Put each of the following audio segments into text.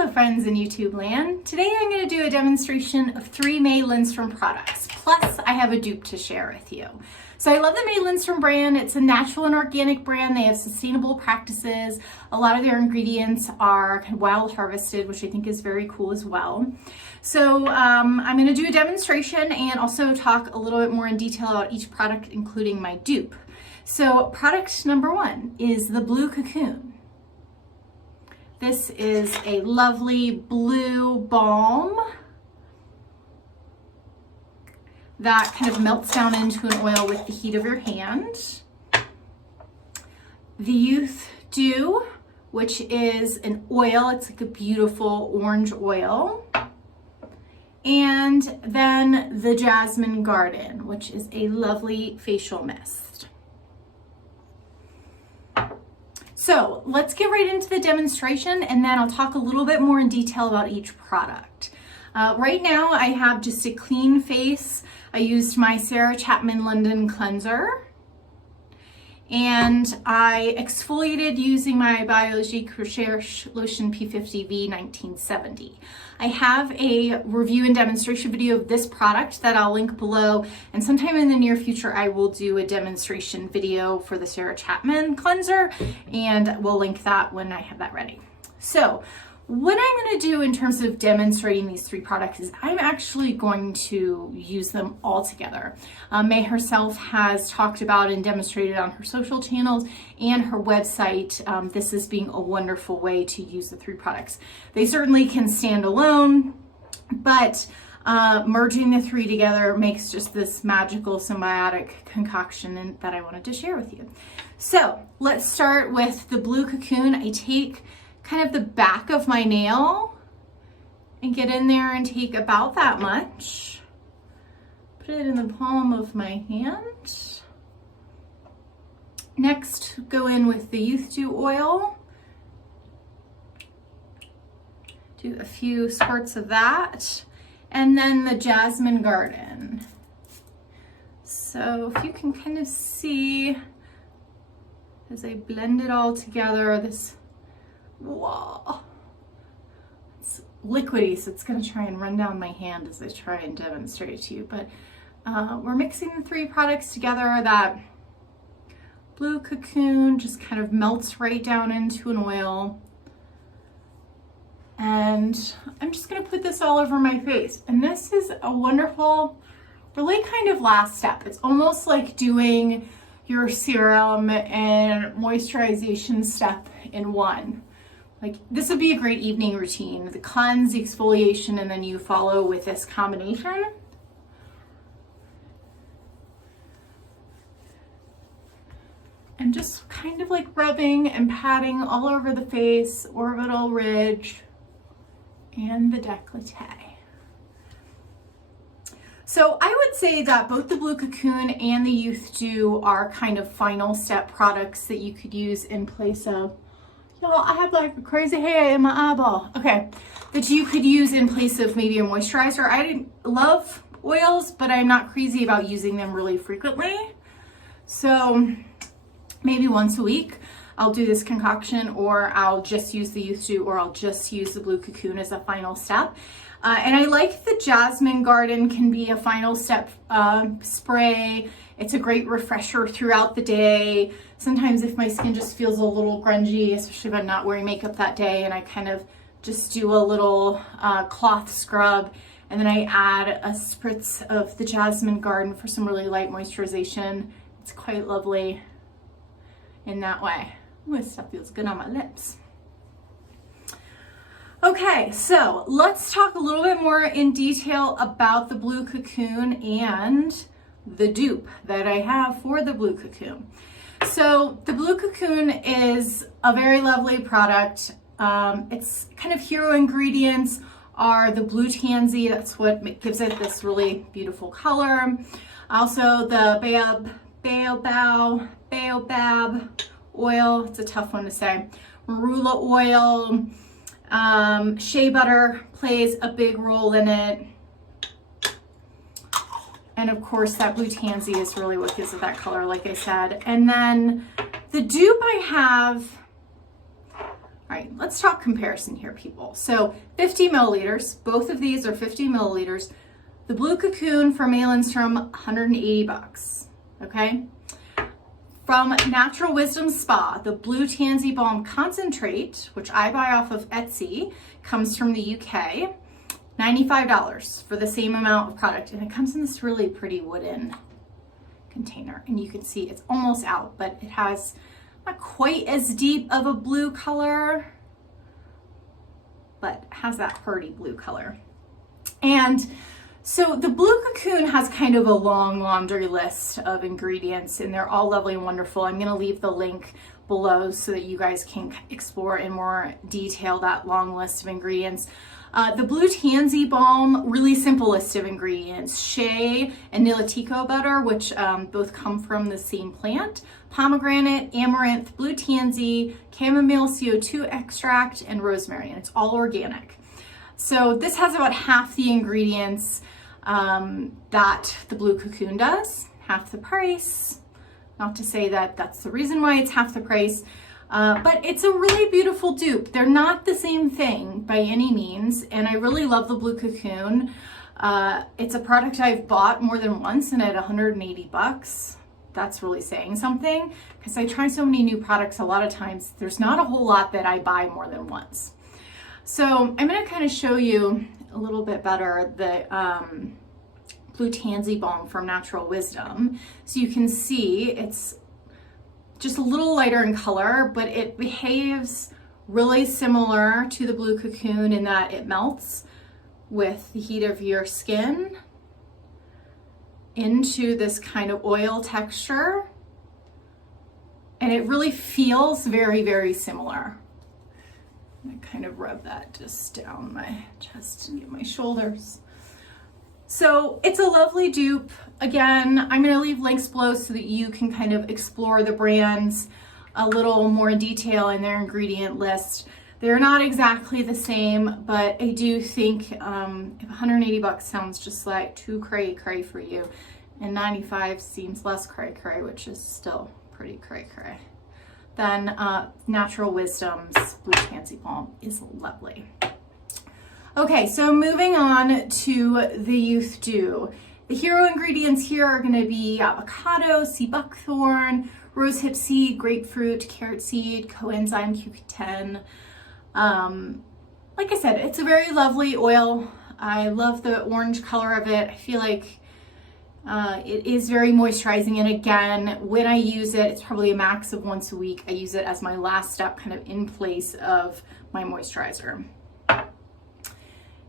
Hello friends in YouTube land. Today I'm going to do a demonstration of 3 May Lindstrom products. Plus I have a dupe to share with you. So I love the May Lindstrom brand. It's a natural and organic brand. They have sustainable practices. A lot of their ingredients are kind of wild harvested, which I think is very cool as well. So I'm going to do a demonstration and also talk a little bit more in detail about each product, including my dupe. So product number 1 is the Blue Cocoon. This is a lovely blue balm that kind of melts down into an oil with the heat of your hand. The Youth Dew, which is an oil, it's like a beautiful orange oil. And then the Jasmine Garden, which is a lovely facial mist. So let's get right into the demonstration and then I'll talk a little bit more in detail about each product. Right now I have just a clean face. I used my Sarah Chapman London cleanser and I exfoliated using my Biologique Recherche Lotion P50V 1970. I have a review and demonstration video of this product that I'll link below, and sometime in the near future I will do a demonstration video for the Sarah Chapman cleanser, and we'll link that when I have that ready. So what I'm going to do in terms of demonstrating these 3 products is I'm actually going to use them all together. May herself has talked about and demonstrated on her social channels and her website this as being a wonderful way to use the 3 products. They certainly can stand alone, but merging the 3 together makes just this magical symbiotic concoction that I wanted to share with you. So let's start with the Blue Cocoon. I take kind of the back of my nail and get in there and take about that much. Put it in the palm of my hand. Next, go in with the Youth Dew oil. Do a few squirts of that. And then the Jasmine Garden. So if you can kind of see as I blend it all together, this whoa, it's liquidy, so it's going to try and run down my hand as I try and demonstrate it to you. But we're mixing the 3 products together. That Blue Cocoon just kind of melts right down into an oil. And I'm just going to put this all over my face. And this is a wonderful, really kind of last step. It's almost like doing your serum and moisturization step in one. Like, this would be a great evening routine. The cleanse, the exfoliation, and then you follow with this combination. And just kind of like rubbing and patting all over the face, orbital ridge, and the décolleté. So I would say that both the Blue Cocoon and the Youth Dew are kind of final step products that you could use in place of, y'all, I have like crazy hair in my eyeball. Okay, that you could use in place of maybe a moisturizer. I love oils, but I'm not crazy about using them really frequently. So maybe once a week, I'll do this concoction, or I'll just use the Youth Dew, or I'll just use the Blue Cocoon as a final step. And I like the Jasmine Garden can be a final step spray. It's a great refresher throughout the day. Sometimes if my skin just feels a little grungy, especially if I'm not wearing makeup that day, and I kind of just do a little cloth scrub, and then I add a spritz of the Jasmine Garden for some really light moisturization. It's quite lovely in that way. Ooh, this stuff feels good on my lips. Okay, so let's talk a little bit more in detail about the Blue Cocoon and the dupe that I have for the Blue Cocoon. So the Blue Cocoon is a very lovely product. Its kind of hero ingredients are the blue tansy. That's what gives it this really beautiful color. Also the baobab oil. It's a tough one to say. Marula oil. Shea butter plays a big role in it. And of course that blue tansy is really what gives it that color, like I said. And then the dupe I have All right, let's talk comparison here, people. So 50 milliliters, both of these are 50 milliliters. The Blue Cocoon from Lindstrom, 180 bucks, okay? From Natural Wisdom Spa, the Blue Tansy Balm Concentrate, which I buy off of Etsy, comes from the UK, $95 for the same amount of product. And it comes in this really pretty wooden container. And you can see it's almost out, but it has not quite as deep of a blue color, but has that pretty blue color. And so the Blue Cocoon has kind of a long laundry list of ingredients, and they're all lovely and wonderful. I'm gonna leave the link below so that you guys can explore in more detail that long list of ingredients. The Blue Tansy Balm, really simple list of ingredients. Shea and Nilotico butter, which both come from the same plant. Pomegranate, amaranth, blue tansy, chamomile CO2 extract, and rosemary, and it's all organic. So this has about half the ingredients that the Blue Cocoon does, half the price. Not to say that that's the reason why it's half the price, but it's a really beautiful dupe. They're not the same thing by any means, and I really love the Blue Cocoon. It's a product I've bought more than once, and at 180 bucks, that's really saying something, because I try so many new products. A lot of times there's not a whole lot that I buy more than once. So I'm going to kind of show you a little bit better the Blue Tansy Balm from Natural Wisdom. So you can see it's just a little lighter in color, but it behaves really similar to the Blue Cocoon in that it melts with the heat of your skin into this kind of oil texture. And it really feels very, very similar. I kind of rub that just down my chest and get my shoulders. So it's a lovely dupe. Again, I'm going to leave links below so that you can kind of explore the brands a little more in detail in their ingredient list. They're not exactly the same, but I do think if 180 bucks sounds just like too cray for you, and 95 seems less cray, which is still pretty cray, then Natural Wisdom's Blue Tansy Balm is lovely. Okay, so moving on to the Youth Dew. The hero ingredients here are going to be avocado, sea buckthorn, rosehip seed, grapefruit, carrot seed, coenzyme Q10. Like I said, it's a very lovely oil. I love the orange color of it. I feel like it is very moisturizing, and again, when I use it, it's probably a max of once a week. I use it as my last step, kind of in place of my moisturizer.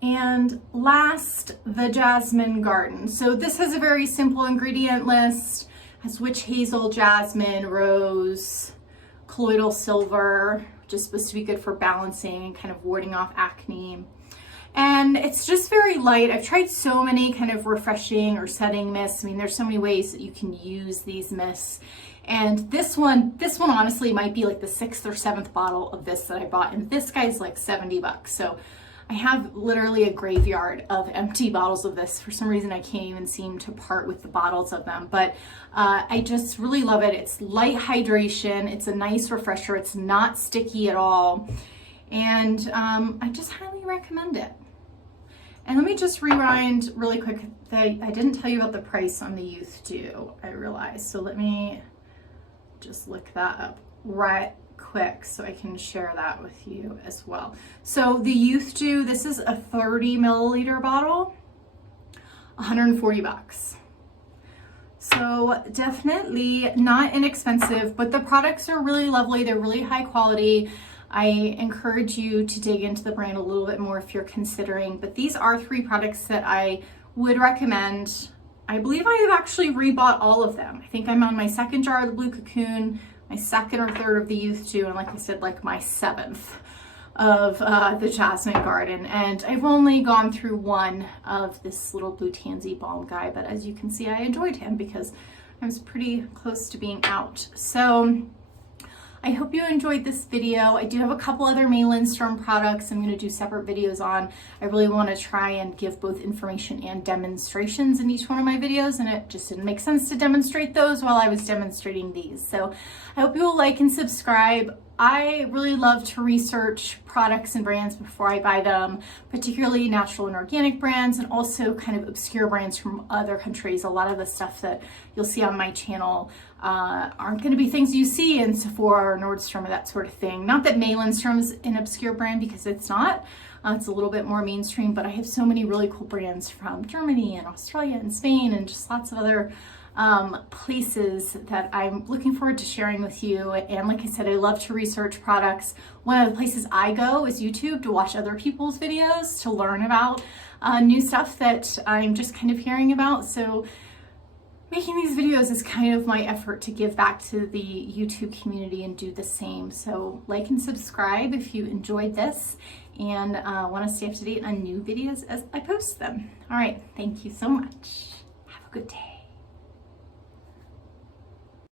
And last, the Jasmine Garden. So this has a very simple ingredient list. It has witch hazel, jasmine, rose, colloidal silver, which is supposed to be good for balancing and kind of warding off acne. And it's just very light. I've tried so many kind of refreshing or setting mists. I mean, there's so many ways that you can use these mists. And this one honestly might be like the 6th or 7th bottle of this that I bought. And this guy's like 70 bucks. So I have literally a graveyard of empty bottles of this. For some reason, I can't even seem to part with the bottles of them. But I just really love it. It's light hydration. It's a nice refresher. It's not sticky at all. And I just highly recommend it. And let me just rewind really quick. I didn't tell you about the price on the Youth Dew, I realized. So let me just look that up right quick so I can share that with you as well. So the Youth Dew, this is a 30 milliliter bottle, 140 bucks. So definitely not inexpensive, but the products are really lovely. They're really high quality. I encourage you to dig into the brand a little bit more if you're considering, but these are 3 products that I would recommend. I believe I have actually rebought all of them. I think I'm on my 2nd jar of the Blue Cocoon, my 2nd or 3rd of the Youth Dew, and like I said, like my 7th of the Jasmine Garden. And I've only gone through 1 of this little Blue Tansy Balm guy, but as you can see, I enjoyed him because I was pretty close to being out. So I hope you enjoyed this video. I do have a couple other Lindstrom products I'm going to do separate videos on. I really want to try and give both information and demonstrations in each one of my videos, and it just didn't make sense to demonstrate those while I was demonstrating these. So I hope you will like and subscribe. I really love to research products and brands before I buy them, particularly natural and organic brands, and also kind of obscure brands from other countries. A lot of the stuff that you'll see on my channel aren't going to be things you see in Sephora or Nordstrom or that sort of thing. Not that Lindstrom is an obscure brand, because it's not. It's a little bit more mainstream, but I have so many really cool brands from Germany and Australia and Spain and just lots of other places that I'm looking forward to sharing with you. And like I said, I love to research products. One of the places I go is YouTube to watch other people's videos to learn about new stuff that I'm just kind of hearing about. So making these videos is kind of my effort to give back to the YouTube community and do the same. So like and subscribe if you enjoyed this and want to stay up to date on new videos as I post them. All right, thank you so much. Have a good day.